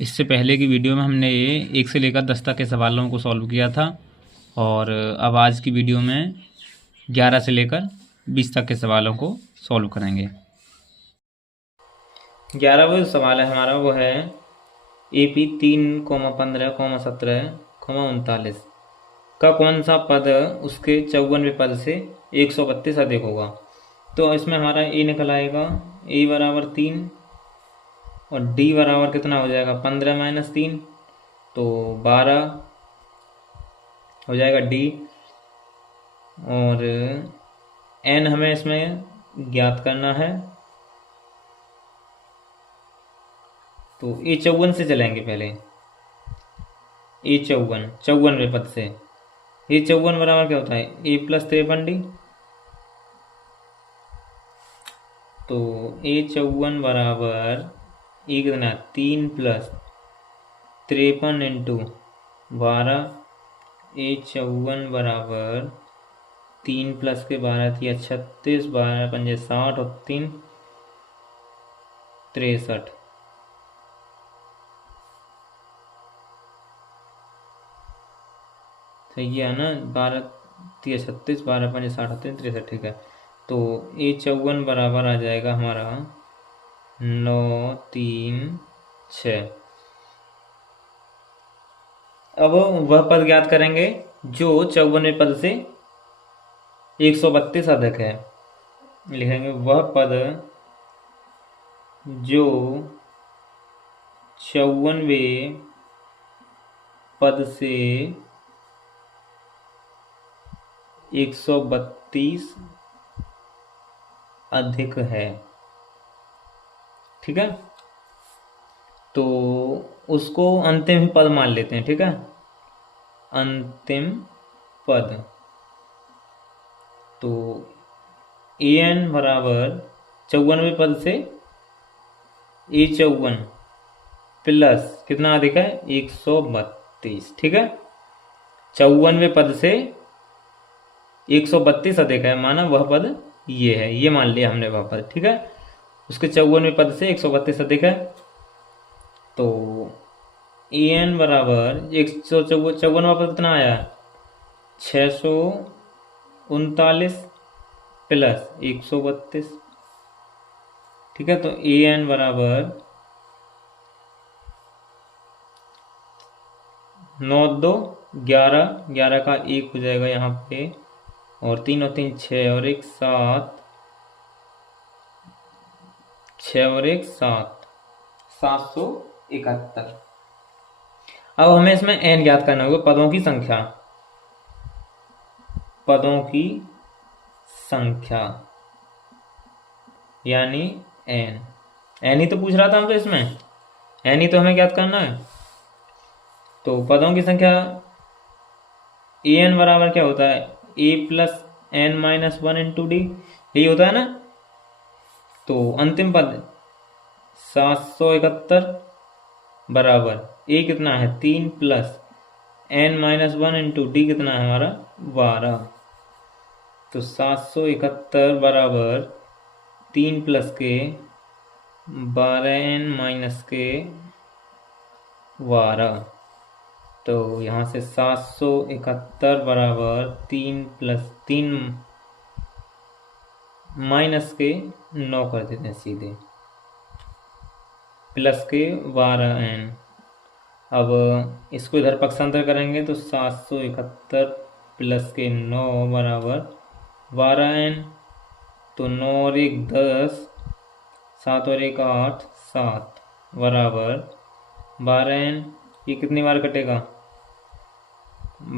इससे पहले की वीडियो में हमने ये 1 से लेकर 10 तक के सवालों को सॉल्व किया था और अब आज की वीडियो में 11 से लेकर 20 तक के सवालों को सॉल्व करेंगे। 11वां जो सवाल है हमारा वो है AP 3,15,17, 39 का कौन सा पद उसके 54वें पद से 132 अधिक होगा। तो इसमें हमारा ए निकल आएगा, ए बराबर 3 और डी बराबर कितना हो जाएगा 15 माइनस 3 तो 12 हो जाएगा डी। और एन हमें इसमें ज्ञात करना है, तो ए 54 से चलेंगे पहले। ए 54वें पद से ए 54 बराबर क्या होता है ए प्लस 53 डी। तो ए 54 बराबर ए कितना 3 प्लस 53 इंटू 12। ए 54 बराबर 3 प्लस के 12 थी 36, 12 पंजे 60 और 3 63। सही है ना, 12 थी 36, 12 पंजे 60 और 3 63, ठीक है। तो ए 54 बराबर आ जाएगा हमारा 9 3 6। अब वह पद ज्ञात करेंगे जो 54वें पद से 132 अधिक है। लिखेंगे वह पद जो 54वें पद से 132 अधिक है, ठीक है। तो उसको अंतिम ही पद मान लेते हैं, ठीक है, अंतिम पद। तो ए एन बराबर 54वें पद से ए 54 प्लस कितना अधिक है 132, ठीक है। 54वें पद से 132 अधिक है, माना वह पद ये है, ये मान लिया हमने वह पद, ठीक है। उसके 54वें पद से 132 अधिक है। तो ए एन बराबर 154वां पद कितना आया 639 प्लस 132, ठीक है। तो ए एन बराबर 9 2 11, 11 का 1 हो जाएगा यहाँ पे, और 3 और 3 6 और 1 7, 6 और 1 7, 771। अब हमें इसमें एन ज्ञात करना होगा, पदों की संख्या, पदों की संख्या यानी एन। एन ही तो पूछ रहा था हमसे, इसमें एन ही तो हमें ज्ञात करना है। तो पदों की संख्या ए एन बराबर क्या होता है a plus n minus 1 into d, यही होता है ना। तो अंतिम पद 771 बराबर ए कितना है 3 plus n minus 1 into d कितना है हमारा 12। तो 771 बराबर 3 प्लस के 12 एन माइनस के 12। तो यहाँ से 771 बराबर 3 प्लस 3 माइनस के 9 कर देते हैं सीधे, प्लस के 12 एन। अब इसको इधर पक्षांतर करेंगे तो 771 प्लस के 9 बराबर 12 एन। तो 9 और 1 10, 7 और 1 8, 7 बराबर 12 एन। ये कितनी बार कटेगा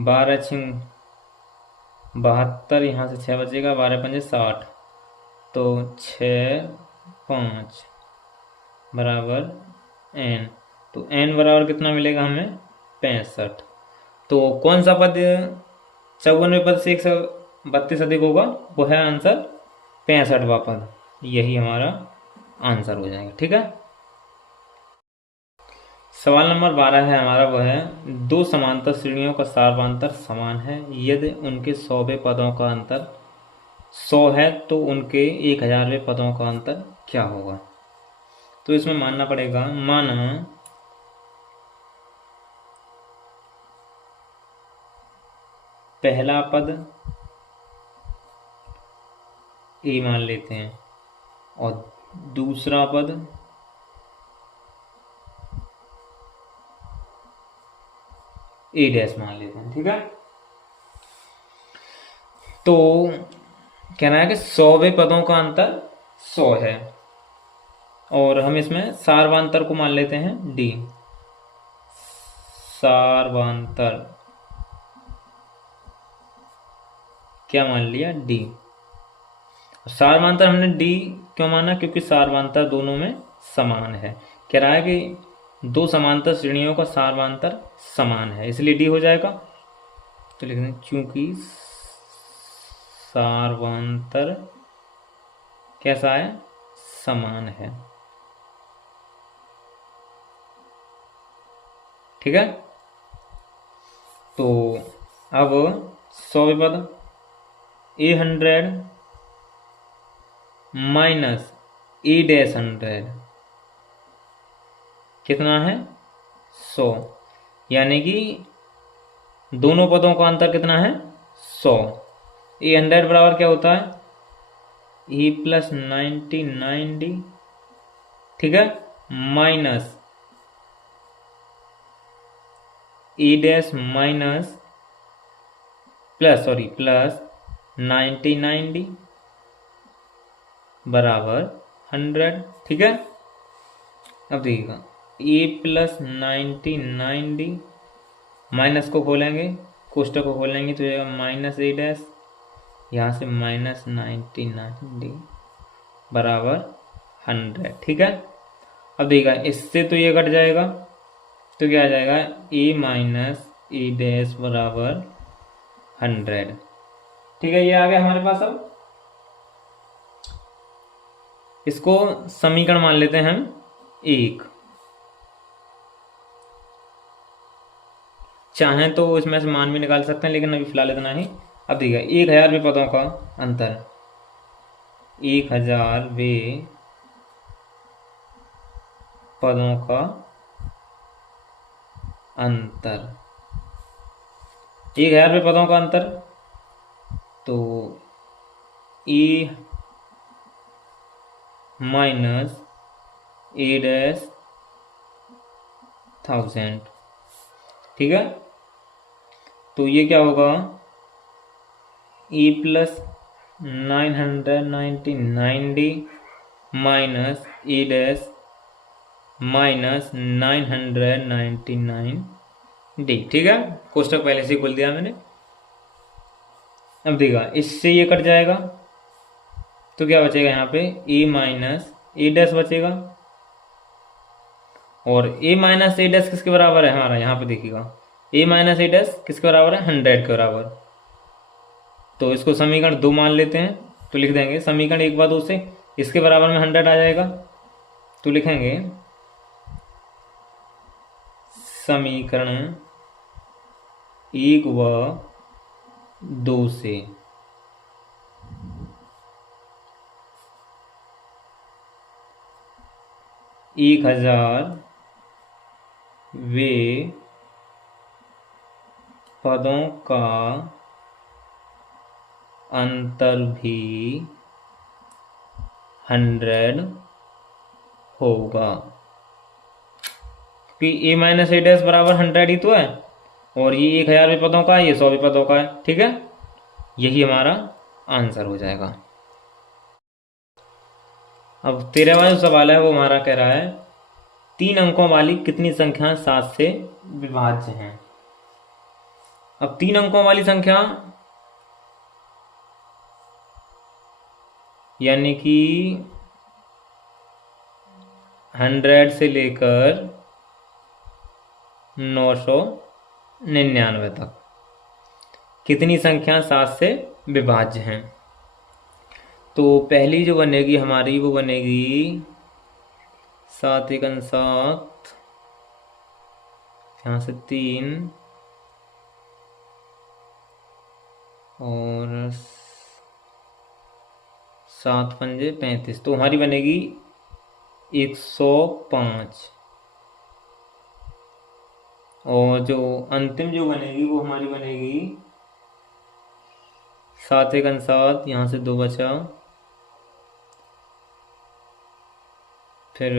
12 छिंग 72, यहाँ से 6 बचेगा, 12 पंजे 60, तो 6 5 बराबर एन। तो एन बराबर कितना मिलेगा हमें 65। तो कौन सा पद 54वें पद से 132 अधिक होगा, वो है आंसर 65वां पद, यही हमारा आंसर हो जाएगा, ठीक है। सवाल नंबर 12 है हमारा, वह है दो समांतर श्रेणियों का सार्वंतर समान है, यदि उनके 100वें पदों का अंतर 100 है तो उनके 1000वें पदों का अंतर क्या होगा। तो इसमें मानना पड़ेगा, माना पहला पद ए मान लेते हैं और दूसरा पद ए डैश मान लेते हैं। ठीक है, तो कहना है कि 100वें पदों का अंतर 100 है और हम इसमें सार्वांतर को मान लेते हैं डी। सार्वांतर क्या मान लिया? डी। सार्वांतर हमने डी क्यों माना? क्योंकि सार्वांतर दोनों में समान है। कह रहा है कि दो समांतर श्रेणियों का सार्वांतर समान है, इसलिए डी हो जाएगा। तो लिख दें चूंकि सार्वांतर कैसा है? समान है। ठीक है, तो अब 100वें पद A100 माइनस A-100 कितना है? 100, यानी कि दोनों पदों का अंतर कितना है? 100। A100 बराबर क्या होता है? E + 99D। ठीक है, minus A- minus plus 99D बराबर 100। ठीक है, अब देखिएगा A + 99D माइनस को खोलेंगे, कोष्टक को खोलेंगे तो जाएगा माइनस A', यहाँ से माइनस 99D बराबर 100। ठीक है, अब देखिएगा इससे तो ये कट जाएगा तो क्या आ जाएगा? A- A' बराबर 100। ठीक है, ये आ गया हमारे पास। अब इसको समीकरण मान लेते हैं हम 1। चाहें तो इसमें से मान भी निकाल सकते हैं, लेकिन अभी फिलहाल इतना ही। अब देखिए 1000वें पदों का अंतर, 1000वें पदों का अंतर, 1000वें पदों का अंतर, तो E माइनस A'1000। ठीक है, तो ये क्या होगा? E + 999D minus A' minus 999D। ठीक है, कोष्टक पहले से खोल दिया मैंने। अब देखा इससे ये कट जाएगा तो क्या बचेगा? यहाँ पे A- A' बचेगा और A- A' किसके बराबर है हमारा? यहाँ पे देखिएगा A- A' किसके बराबर है? 100 के बराबर। तो इसको समीकरण 2 मान लेते हैं, तो लिख देंगे समीकरण 1/2 से इसके बराबर में 100 आ जाएगा, तो लिखेंगे समीकरण 1/2 से 1000वें पदों का अंतर भी 100 होगा, कि A- A' बराबर 100 ही तो है और ये 1000वें पदों का है, ये 100वें पदों का है। ठीक है, यही हमारा आंसर हो जाएगा। अब 13वां जो सवाल है वो हमारा कह रहा है 3 अंकों वाली कितनी संख्या 7 से विभाज्य हैं। अब 3 अंकों वाली संख्या यानी कि 100 से लेकर 999 तक कितनी संख्या 7 से विभाज्य हैं। तो पहली जो बनेगी हमारी वो बनेगी 7 × 7, यहाँ से 3 और 7 × 5 = 35, तो हमारी बनेगी 105। और जो अंतिम जो बनेगी वो हमारी बनेगी 7 एकन 7, यहाँ से 2 बचा, फिर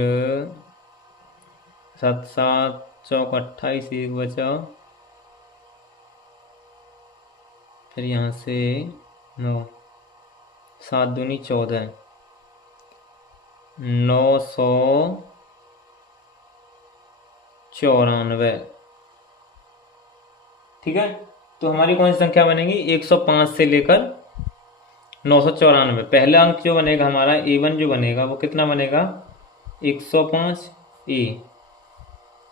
7 7 चौक 28, 1 बचा, फिर यहाँ से 9, 7 दूनी 14, 994। ठीक है, तो हमारी कौन सी संख्या बनेगी? 105 से लेकर 994। पहला अंक जो बनेगा हमारा A1 जो बनेगा वो कितना बनेगा? 105 ए,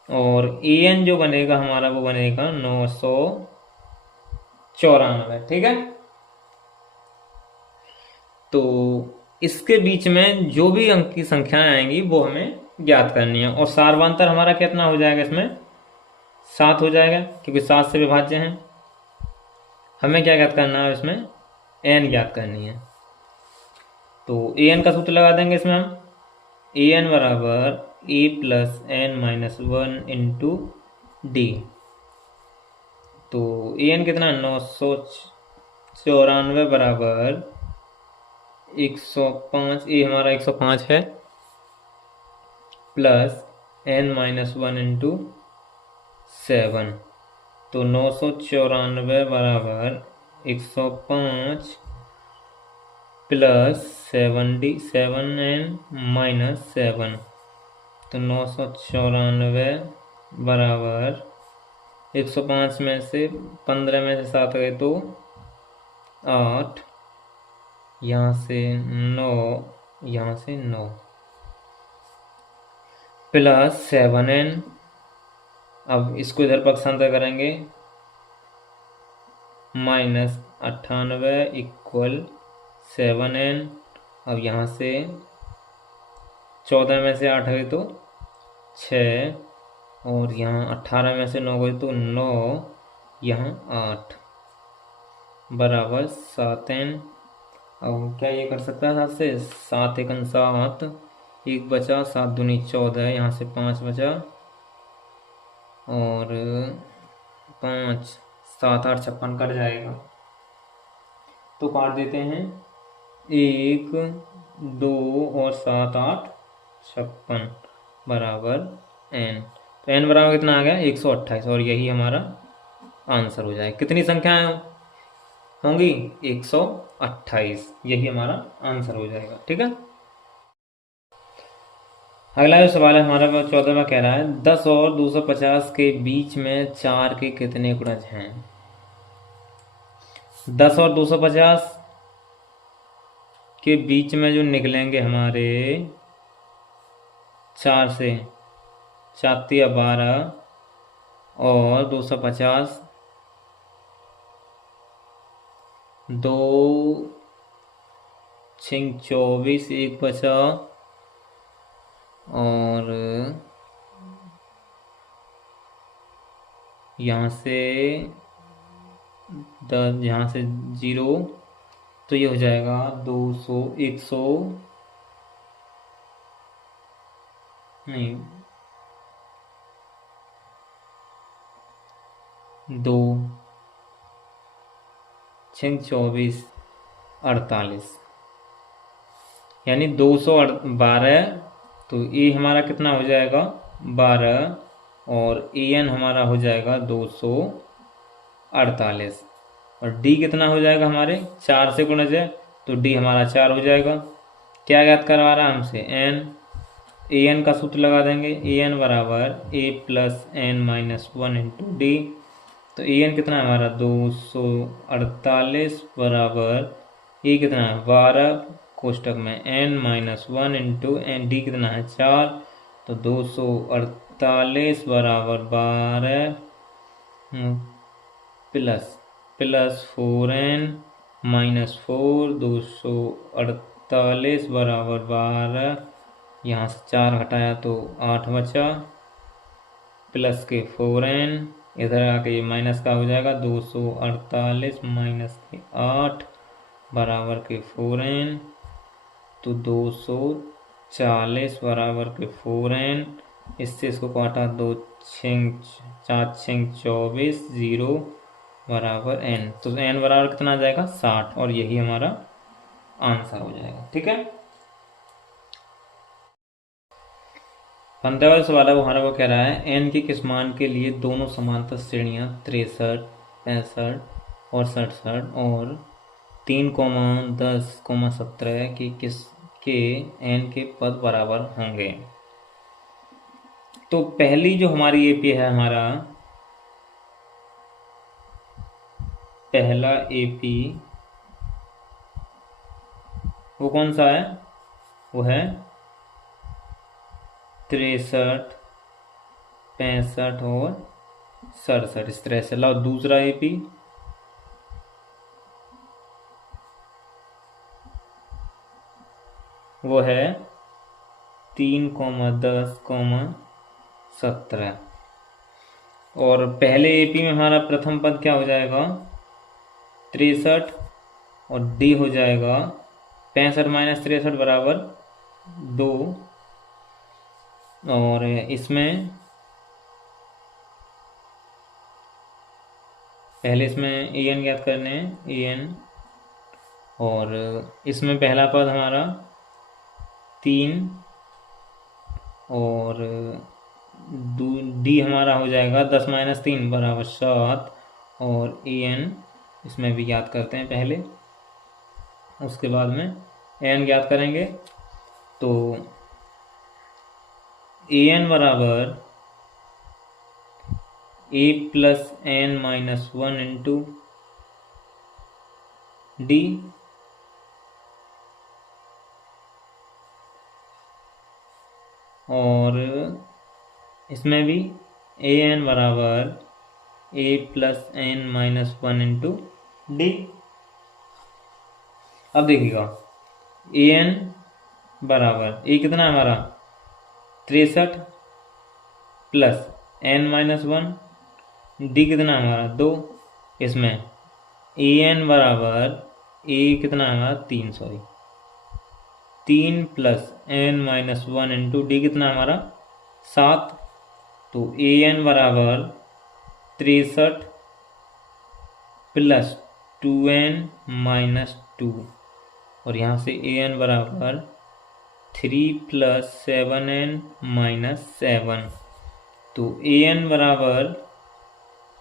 और AN जो बनेगा हमारा वो बनेगा 994। ठीक है, तो इसके बीच में जो भी अंक की संख्याएं आएंगी वो हमें ज्ञात करनी है। और सार्वांतर हमारा कितना हो जाएगा? इसमें 7 हो जाएगा, क्योंकि 7 से विभाज्य हैं। हमें क्या ज्ञात करना है? इसमें n ज्ञात करनी है। तो an का सूत्र लगा देंगे इसमें हम। an बराबर a plus n minus 1 into d. तो an कितना? 994 बराबर 105, ए हमारा 105 है, प्लस n माइनस 1 इंटू 7। तो 994 बराबर 105 प्लस 7n माइनस 7। तो 994 बराबर 105 में से 15 में से 7 गए तो 8, यहाँ से 9, यहाँ से 9, प्लस 7n। अब इसको इधर पक्षांतर करेंगे, माइनस 98 इक्वल 7n। अब यहाँ से 14 में से 8 गए तो 6, और यहाँ 18 में से 9 गए तो 9, यहाँ 8 बराबर 7n। अब क्या ये कर सकता है 7 से? 7 एकन 7, 1 बचा, 7 दूनी 14, यहाँ से 5 बचा, और 5 7 8 56 कट जाएगा, तो काट देते हैं। 1 2 और 7 8 56 बराबर n। तो n बराबर कितना आ गया? 128, और यही हमारा आंसर हो जाएगा। कितनी संख्याएं होंगी? 128, यही हमारा आंसर हो जाएगा। ठीक है, अगला जो सवाल है हमारा 14वां कह रहा है 10 और 250 के बीच में 4 के कितने गुणज हैं? 10 और 250 के बीच में जो निकलेंगे हमारे 4 से, 7 या 12 और 250, 2 6 24, 1 बचा, और यहाँ से 10, यहाँ से 0, तो ये हो जाएगा 200, 100 नहीं, 2 6 24 48, यानी 212। तो ए हमारा कितना हो जाएगा? 12, और AN हमारा हो जाएगा 248, और डी कितना हो जाएगा? हमारे 4 से गुणज है, तो डी हमारा 4 हो जाएगा। क्या ज्ञात करवा रहा है हमसे? n। AN का सूत्र लगा देंगे, AN बराबर a plus n minus 1 into d. तो AN कितना है हमारा? 248 बराबर ए कितना है? 12, कोष्टक में n minus 1 into n, d कितना है? 4। तो 248 बराबर 12 प्लस 4n माइनस 4, 248 बराबर 12, यहाँ से 4 हटाया तो 8 बचा, प्लस के 4n, इधर आके ये माइनस का हो जाएगा, 248 माइनस के 8 बराबर के 4n। तो 240 बराबर के 4n, इससे इसको काटा, 2 6 4 6 24, 0 बराबर n, तो n बराबर कितना आ जाएगा 60, और यही हमारा आंसर हो जाएगा। ठीक है, 15 वाला सवाल है वो हमारा, वो कह रहा है n के किस मान के लिए दोनों समांतर श्रेणियां 63, 65 और 67 और 3, 10, 17 के किस के n के पद बराबर होंगे। तो पहली जो हमारी एपी है, हमारा पहला एपी वो कौन सा है, वो है 63, 65 और 67, इस तरह से। लाओ दूसरा एपी, वो है 3, 10, 17। और पहले एपी में हमारा प्रथम पद क्या हो जाएगा 63, और डी हो जाएगा 65 माइनस 63 बराबर 2। और इसमें पहले इसमें ए एन ज्ञात करने हैं, ए एन, और इसमें पहला पद हमारा 3 और डी हमारा हो जाएगा 10 माइनस 3 बराबर 7, और ए एन इसमें भी ज्ञात करते हैं पहले, उसके बाद में ए एन ज्ञात करेंगे। तो ए एन बराबर a plus n minus 1 into d, और इसमें भी ए एन बराबर a plus n minus 1 into d. अब देखिएगा ए एन बराबर ए कितना है हमारा 63 प्लस एन माइनस 1, डी कितना है हमारा 2। इसमें ए एन बराबर ए कितना है हमारा 3, sorry 3 plus n minus 1 into d कितना हमारा 7। तो ए एन बराबर 63 प्लस 2n माइनस 2, और यहाँ से ए एन बराबर 3 प्लस 7n माइनस 7। तो ए एन बराबर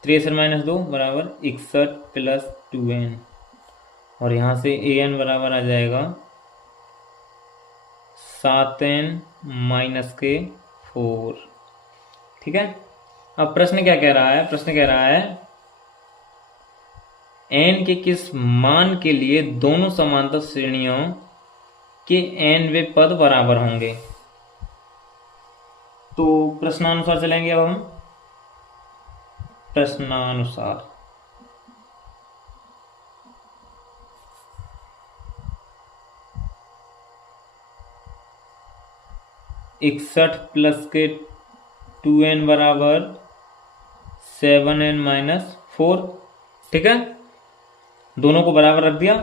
63 माइनस 2 बराबर 61 प्लस 2n, और यहाँ से ए एन बराबर आ जाएगा 7n माइनस के 4। ठीक है, अब प्रश्न क्या कह रहा है, प्रश्न कह रहा है n के किस मान के लिए दोनों समांतर श्रेणियों के n वे पद बराबर होंगे। तो प्रश्नानुसार चलेंगे अब हम, प्रश्नानुसार। इकसठ प्लस के 2n बराबर 7n माइनस 4। ठीक है, दोनों को बराबर रख दिया।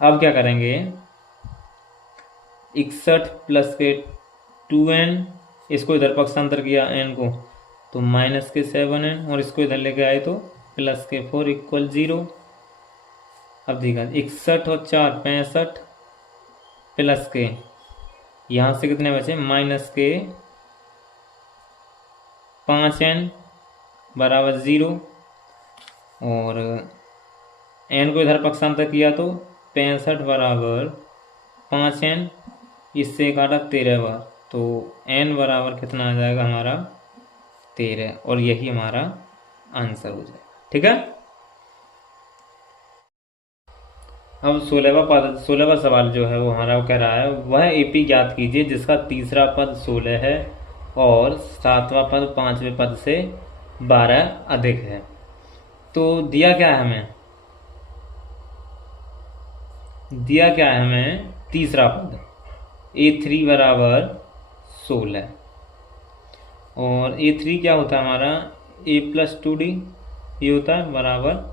अब क्या करेंगे, 61 प्लस के 2n, इसको इधर पक्षांतर किया n को, तो माइनस के 7n, और इसको इधर लेके आए तो प्लस के 4 इक्वल 0। अब देखा 61 और 4 65 प्लस के यहाँ से कितने बचे माइनस के 5n बराबर 0, और n को इधर पक्षांतर किया तो 65 बराबर 5n, इससे काटा 13 बार, तो n बराबर कितना आ जाएगा हमारा 13, और यही हमारा आंसर हो जाएगा। ठीक है, अब 16वां सवाल जो है वो हमारा वो कह रहा है, वह एपी ज्ञात कीजिए जिसका तीसरा पद 16 है और 7वां पद 5वें पद से 12 अधिक है। तो दिया क्या है हमें, दिया क्या है हमें तीसरा पद A3 बराबर 16, और A3 क्या होता है हमारा A प्लस 2D, ये होता है बराबर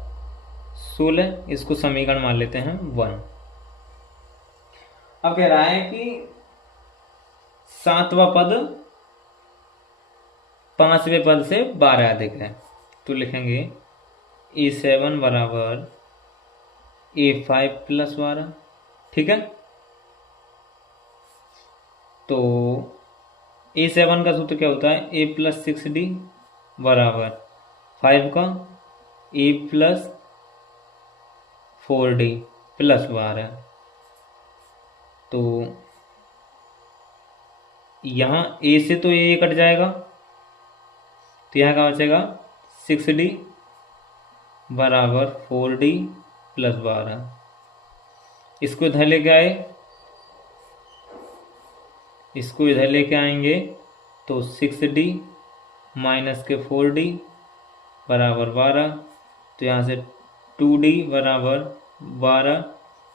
16। इसको समीकरण मान लेते हैं 1। अब कह रहा है कि 7वां पद 5वें पद से 12 अधिक है, तो लिखेंगे A7 बराबर A5 प्लस 12। ठीक है, तो A7 का सूत्र क्या होता है, A प्लस 6D बराबर 5 का A प्लस 4D प्लस 12। तो यहाँ A से तो ये कट जाएगा, तो यहाँ क्या बचेगा 6D बराबर 4D प्लस 12। इसको इधर लेके आए, इसको इधर लेके आएंगे तो 6D माइनस के 4D बराबर 12। तो यहाँ से 2D बराबर 12,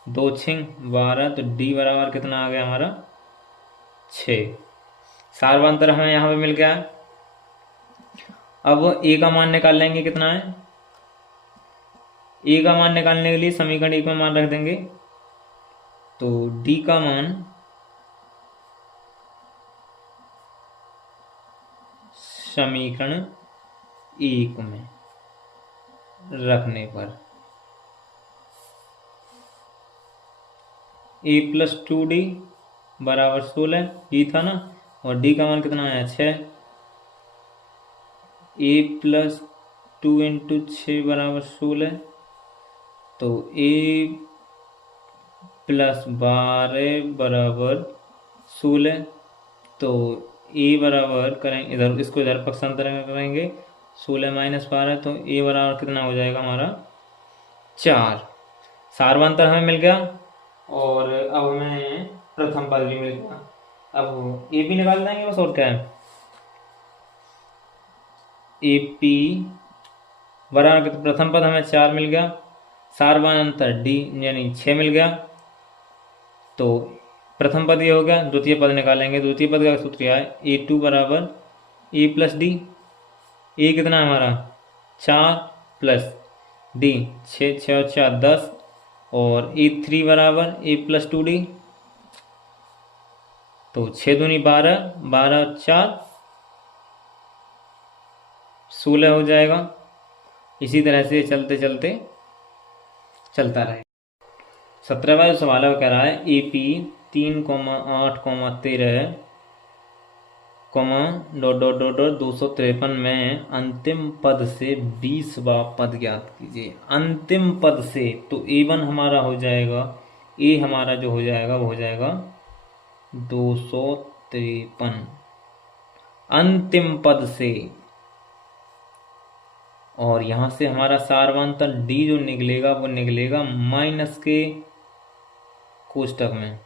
2 छिंग 12, तो D बराबर कितना आ गया हमारा 6। सार्वंतर हमें यहाँ पे मिल गया। अब A का मान निकाल लेंगे, कितना है, A का मान निकालने के लिए समीकरण 1 में मान रख देंगे, तो D का मान समीकरण 1 में रखने पर A प्लस 2D बराबर 16, D था ना, और D का मान कितना आया 6। A प्लस 2 इंटू 6 बराबर 16, तो A प्लस 12 बराबर 16। तो A बराबर करेंगे इधर, इसको इधर पक्षांतर में करेंगे, 16 माइनस 12, तो A बराबर कितना हो जाएगा हमारा 4। सार्वंतर हमें मिल गया और अब हमें प्रथम पद भी मिल गया। अब A भी निकाल देंगे बस, और क्या है, AP बराबर प्रथम पद हमें 4 मिल गया, सार्वंतर D यानी 6 मिल गया। तो प्रथम पद ये हो गया, द्वितीय पद निकालेंगे। द्वितीय पद का सूत्र क्या है, A2 बराबर A प्लस D। A कितना है हमारा 4 प्लस D 6, 6 और 4 10, और A3 बराबर A प्लस 2D। तो 6 दूनी 12, 12 और 4 16 हो जाएगा। इसी तरह से चलते चलते चलता रहे। 17वां जो सवाल है वो कह रहा है AP 3,8,13, dot dot dot dot 253 में अंतिम पद से 20वां पद ज्ञात कीजिए। अंतिम पद से तो A1 हमारा हो जाएगा, A हमारा जो हो जाएगा वो हो जाएगा 253 अंतिम पद से, और यहां से हमारा सार्वंतर D जो निकलेगा वो निकलेगा माइनस के कोष्टक में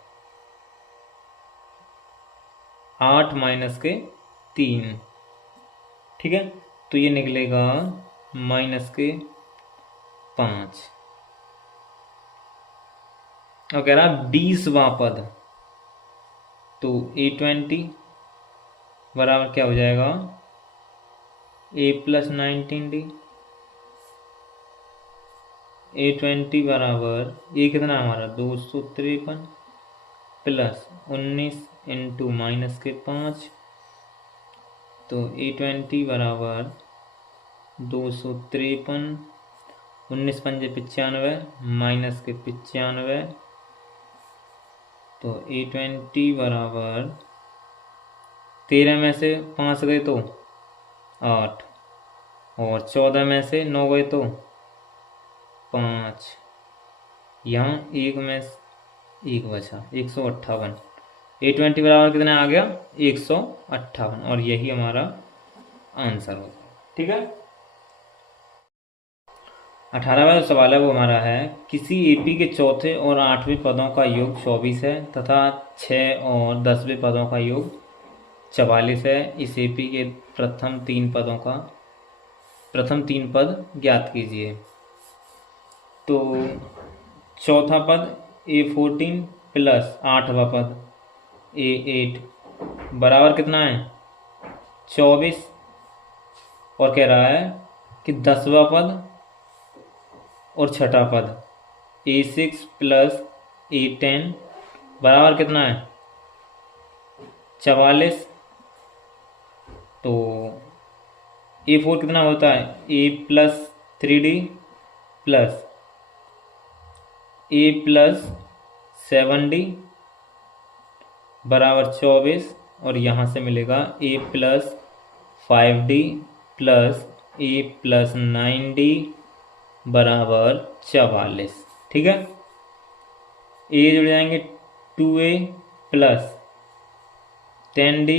8 माइनस के 3। ठीक है, तो ये निकलेगा माइनस के 5। और कह रहा 20वां पद, तो A20 बराबर क्या हो जाएगा A प्लस 19D। A20 बराबर ये कितना हमारा 253 प्लस 19 इंटू माइनस के 5, तो A20 बराबर 253, 19 पंजे 95 माइनस के 95, तो A20 बराबर 13 में से 5 गए तो 8, और 14 में से 9 गए तो 5, यहाँ 1 में 1 बचा 158। A20 बराबर कितना आ गया 158, और यही हमारा आंसर होगा। ठीक है, 18वां जो सवाल है वो हमारा है, किसी AP के चौथे और 8वें पदों का योग 24 है तथा 6 और 10वें पदों का योग 44 है। इस AP के प्रथम 3 पद ज्ञात कीजिए। तो चौथा पद A14 प्लस 8वां पद A8 बराबर कितना है 24, और कह रहा है कि 10वां पद और छठा पद A6 प्लस A10 बराबर कितना है 44। तो A4 कितना होता है A plus 3D plus A plus 7D बराबर 24 और यहाँ से मिलेगा ए प्लस 5D प्लस ए प्लस 9D बराबर 44। ठीक है, ए जुड़ जाएंगे 2A प्लस 10D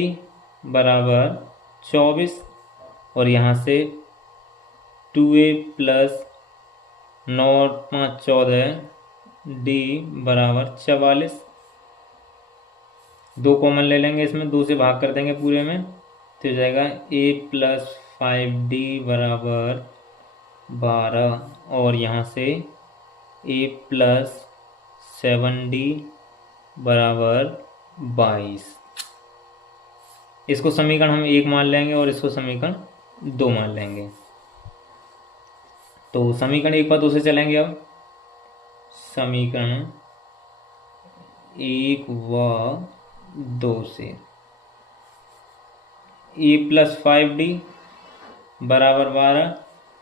बराबर 24 और यहाँ से 2A प्लस 9 और 5 14D बराबर 44। दो कॉमन ले लेंगे, इसमें 2 से भाग कर देंगे पूरे में, तो हो जाएगा ए प्लस 5D बराबर 12 और यहाँ से ए प्लस 7D बराबर 22। इसको समीकरण हम 1 मान लेंगे और इसको समीकरण 2 मान लेंगे। तो समीकरण 1 पर 2 से चलेंगे। अब समीकरण 1 व 2 से ए प्लस 5D बराबर 12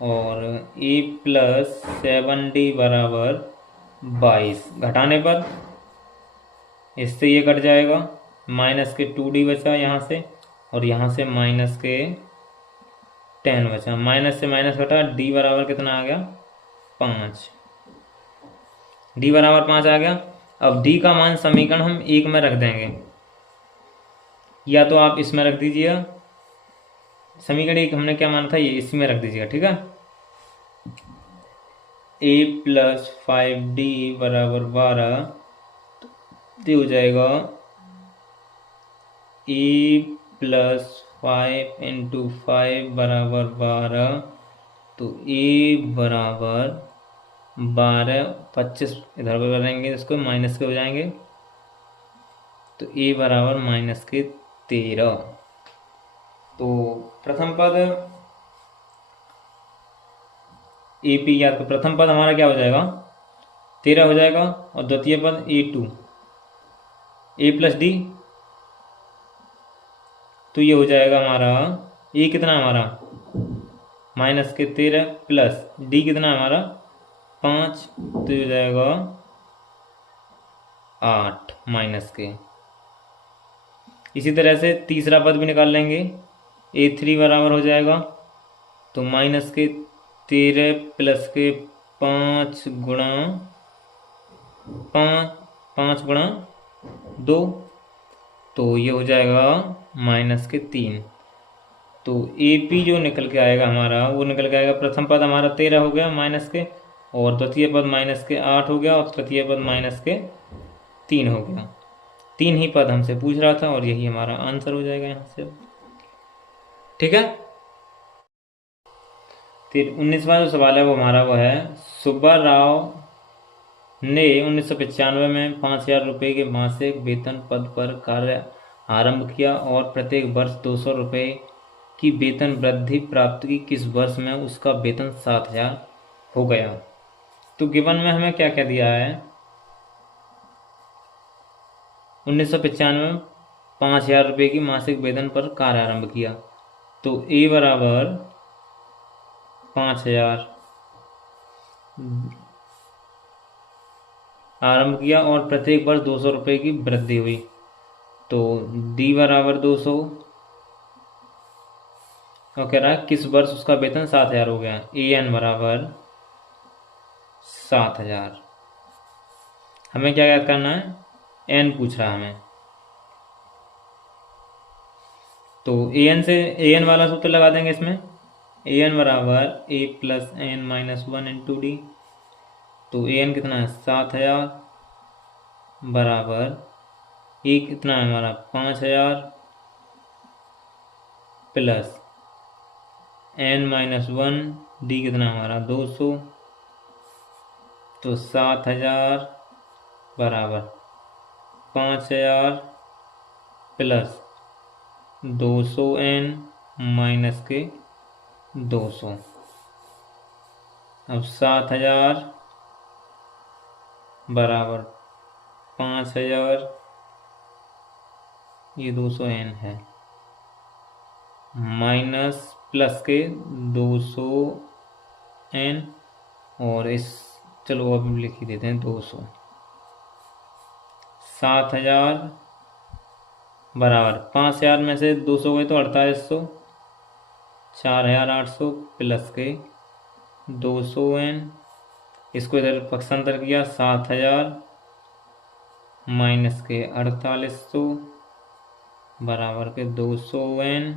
और ए प्लस 7D बराबर 22। घटाने पर इससे ये कट जाएगा, माइनस के 2D बचा यहाँ से और यहाँ से माइनस के 10 बचा। माइनस से माइनस घटा, D बराबर कितना आ गया 5। D बराबर 5 आ गया। अब D का मान समीकरण हम 1 में रख देंगे, या तो आप इसमें रख दीजिएगा। समीकरण 1 हमने क्या माना था, ये इसी में रख दीजिएगा। ठीक है, ए प्लस 5D बराबर 12 तो हो जाएगा ए प्लस 5 इंटू 5 बराबर 12, तो ए बराबर 12, 25 इधर पर करेंगे इसको माइनस के हो जाएंगे, तो ए बराबर माइनस के 13। तो प्रथम पद ए पी याद, प्रथम पद हमारा क्या हो जाएगा 13 हो जाएगा और द्वितीय पद A2 ए प्लस डी, तो ये हो जाएगा हमारा ए कितना हमारा माइनस के 13 प्लस डी कितना हमारा 5, तो ये हो जाएगा 8 माइनस के। इसी तरह से तीसरा पद भी निकाल लेंगे, A3 बराबर हो जाएगा तो माइनस के 13 प्लस के 5 गुणा 5 गुणा 2, तो ये हो जाएगा माइनस के 3। तो AP जो निकल के आएगा हमारा वो निकल के आएगा, प्रथम पद हमारा 13 हो गया माइनस के, और द्वितीय पद माइनस के 8 हो गया, और तृतीय पद माइनस के 3 हो गया। 3 ही पद हमसे पूछ रहा था और यही हमारा आंसर हो जाएगा यहाँ से। ठीक है, फिर 19वां जो सवाल है वो हमारा वो है, सुब्बा राव ने 1995 में 5,000 रुपये के मासिक वेतन पद पर कार्य आरंभ किया और प्रत्येक वर्ष 200 रुपये की वेतन वृद्धि प्राप्त की। किस वर्ष में उसका वेतन 7,000 हो गया? तो गिवन में हमें क्या क्या दिया है, 1995 में 5,000 रुपये की मासिक वेतन पर कार्य आरंभ किया, तो ए बराबर 5,000 आरंभ किया और प्रत्येक वर्ष 200 रुपये की वृद्धि हुई, तो डी बराबर 200 और कह रहा है किस वर्ष उसका वेतन 7,000 हो गया। ए एन बराबर 7,000। हमें क्या याद करना है, एन पूछ रहा है हमें, तो ए एन से ए एन वाला सूत्र लगा देंगे इसमें। ए एन बराबर a plus n minus 1 into d, तो ए एन कितना है 7,000 बराबर ए कितना है हमारा 5,000 प्लस एन माइनस 1 डी कितना हमारा 200, तो 7,000 बराबर 5,000 प्लस 200 एन माइनस के 200। अब 7,000 बराबर 5,000, ये 200 एन है, माइनस प्लस के 200 एन और इस चलो अब लिख ही देते हैं 200। 7000 बराबर 5000 में से 200 गए तो 4800, 4800 प्लस के 200n, इसको इधर पक्षांतर किया 7000 माइनस के 4800 बराबर के 200n।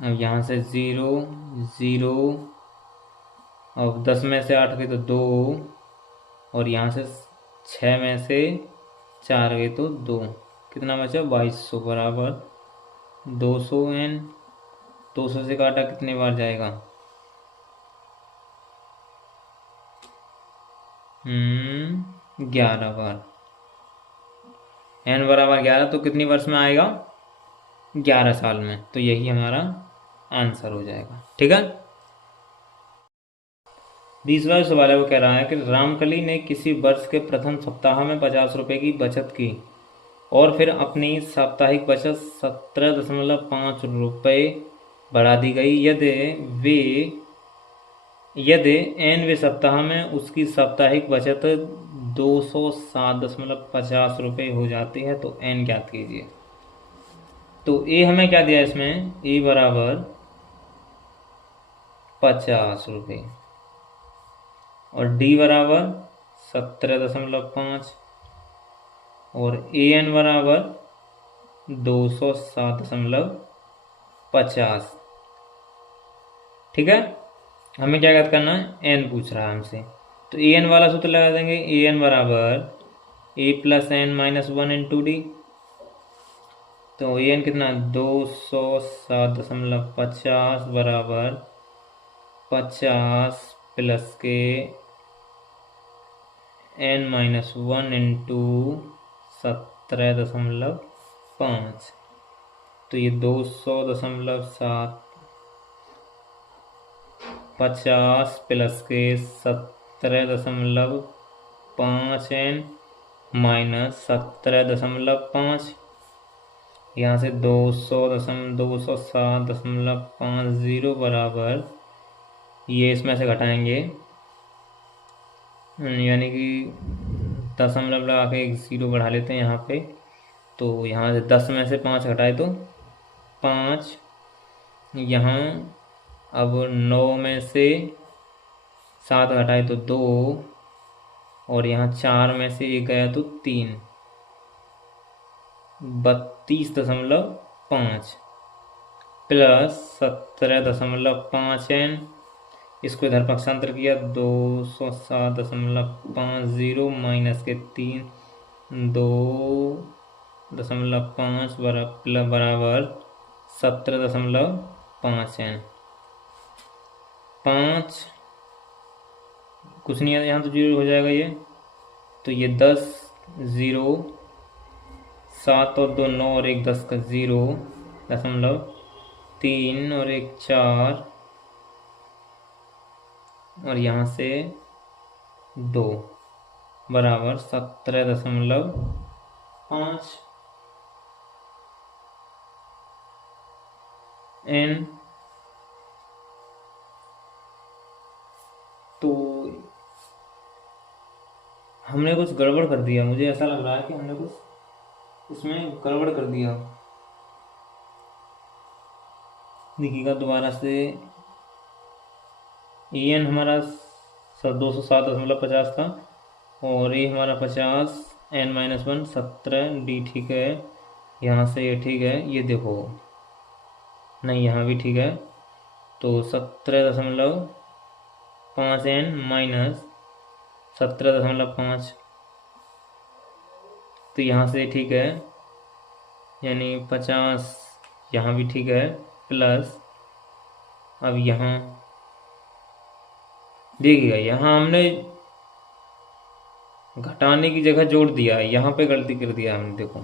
अब यहाँ से 0 0, अब 10 में से 8 गई तो 2, और यहाँ से 6 में से 4 गई तो 2, कितना बचा 2200 बराबर 200n। 200 से काटा कितने बार जाएगा 11 बार। n बराबर 11 तो कितनी वर्ष में आएगा 11 साल में। तो यही हमारा आंसर हो जाएगा। ठीक है। 20वां सवाल है वो कह रहा है कि रामकली ने किसी वर्ष के प्रथम सप्ताह में 50 रुपए की बचत की और फिर अपनी साप्ताहिक बचत 17.5 रुपये बढ़ा दी गई। यदि nवें सप्ताह में उसकी साप्ताहिक बचत 207.50 रुपये हो जाती है तो n ज्ञात कीजिए। तो a हमें क्या दिया इसमें, a बराबर 50 रुपये और d बराबर 17.5 और an बराबर 207.50। ठीक है। हमें क्या याद करना है, n पूछ रहा है हमसे, तो an वाला सूत्र लगा देंगे। an बराबर a plus n minus 1 into d. तो an कितना 207.50 बराबर 50 प्लस के n माइनस 1 इंटू 17.5। तो ये 200.7 50 प्लस के 17.5 n माइनस 17.5, यहाँ से 207.50 बराबर, ये इसमें से घटाएंगे यानी कि दशमलव लगा के एक 0 बढ़ा लेते हैं यहाँ पे। तो यहाँ से 10 में से 5 घटाए तो 5, यहाँ अब 9 में से 7 घटाए तो 2, और यहाँ 4 में से 1 गया तो 3, 32.5 प्लस 17.5 n, इसको इधर पक्षांतर किया 207.50 माइनस के 3, 2.5 बराबर 17.5 n। 5 कुछ नहीं है, यहाँ तो 0 हो जाएगा ये। तो ये 10 0, 7 और 2 9 और 1 10 का 0.3 और 1 4, और यहाँ से 2 बराबर 17.5 n। तो हमने कुछ गड़बड़ कर दिया, मुझे ऐसा लग रहा है कि हमने कुछ इसमें गड़बड़ कर दिया। देखिएगा दोबारा से, en हमारा 207.50 था और ये हमारा 50, n माइनस 1 17, d ठीक है, यहाँ से ये ठीक है, ये देखो नहीं यहाँ भी ठीक है। तो 17.5 n माइनस 17.5, तो यहाँ से ठीक है, यानी 50 यहाँ भी ठीक है, प्लस अब यहाँ देखिएगा, यहाँ हमने घटाने की जगह जोड़ दिया, यहाँ पे गलती कर दिया हमने, देखो।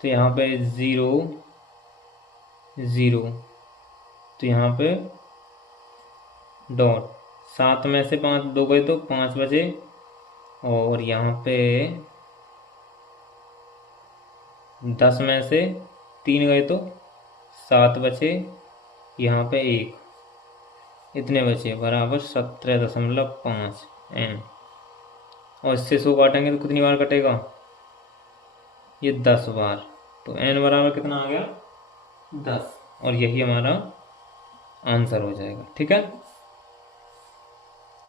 तो यहाँ पे 0 0, तो यहाँ पे डॉट, 7 में से 5 2 गए तो 5 बचे, और यहाँ पे 10 में से 3 गए तो 7 बचे, यहाँ पे 1, इतने बचे बराबर 17.5 n। और इससे 100 काटेंगे तो कितनी बार कटेगा, ये 10 बार। तो n बराबर कितना आ गया, 10। और यही हमारा आंसर हो जाएगा। ठीक है।